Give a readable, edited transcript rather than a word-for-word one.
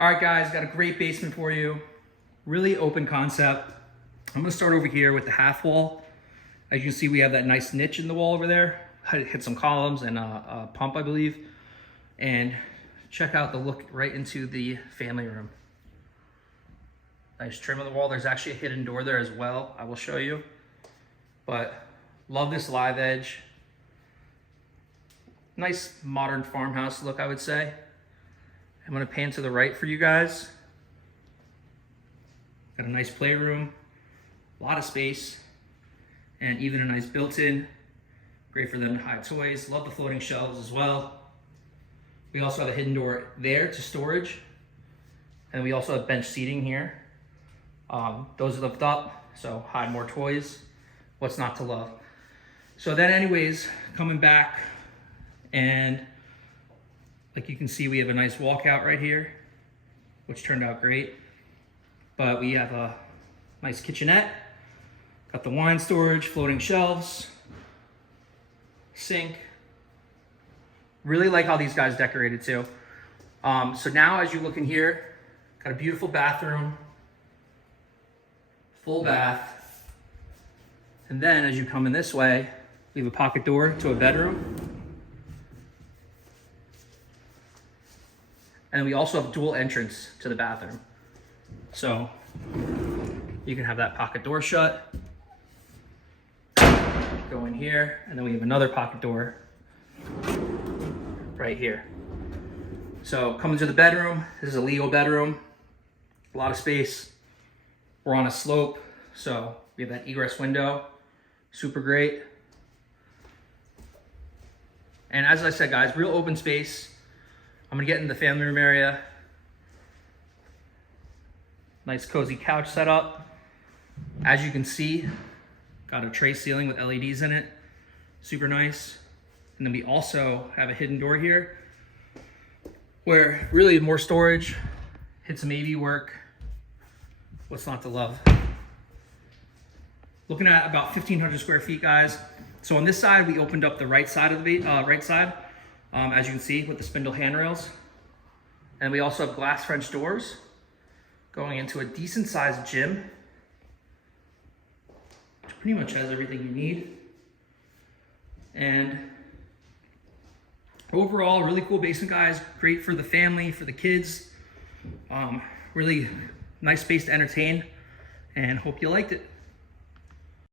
All right, guys, got a great basement for you. Really open concept. I'm gonna start over here with the half wall. As you can see, we have that nice niche in the wall over there. Hit some columns and a pump, I believe. And check out the look right into the family room. Nice trim on the wall. There's actually a hidden door there as well. I will show you. But love this live edge. Nice modern farmhouse look, I would say. I'm gonna pan to the right for you guys. Got a nice playroom, a lot of space, and even a nice built-in. Great for them to hide toys. Love the floating shelves as well. We also have a hidden door there to storage. And we also have bench seating here. Those are lift up, so hide more toys. What's not to love? So then anyways, coming back, and like you can see, we have a nice walkout right here, which turned out great. But we have a nice kitchenette, got the wine storage, floating shelves, sink. Really like how these guys decorated too. So now as you look in here, got a beautiful bathroom, full bath. And then as you come in this way, we have a pocket door to a bedroom. And we also have dual entrance to the bathroom. So you can have that pocket door shut, go in here, and then we have another pocket door right here. So coming to the bedroom, this is a Leo bedroom, a lot of space. We're on a slope, so we have that egress window, super great. And as I said, guys, real open space. I'm gonna get in the family room area. Nice cozy couch setup. As you can see, got a tray ceiling with LEDs in it. Super nice. And then we also have a hidden door here where really more storage, hit some AV work. What's not to love? Looking at about 1,500 square feet, guys. So on this side, we opened up the right side of the right side. As you can see, with the spindle handrails. And we also have glass French doors going into a decent sized gym, which pretty much has everything you need. And overall, really cool basement, guys. Great for the family, for the kids. Really nice space to entertain, and hope you liked it.